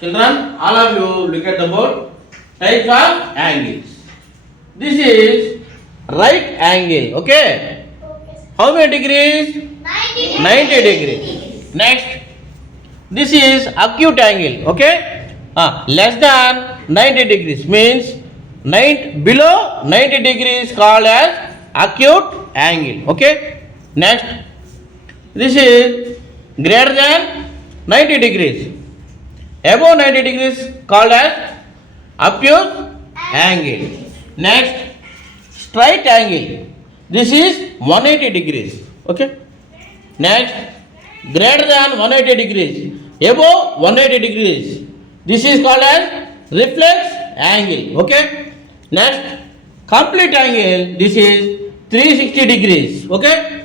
Children, all of you look at the board. Types of angles. This is right angle. Okay. How many degrees? 90 degrees. Next, this is acute angle. Okay. Less than 90 degrees means below 90 degrees called as acute angle. Okay. Next, this is greater than 90 degrees. Above 90 degrees called as obtuse angle. Next, straight angle. This is 180 degrees. Okay. Next, greater than 180 degrees. Above 180 degrees. This is called as reflex angle. Okay. Next, complete angle. This is 360 degrees. Okay.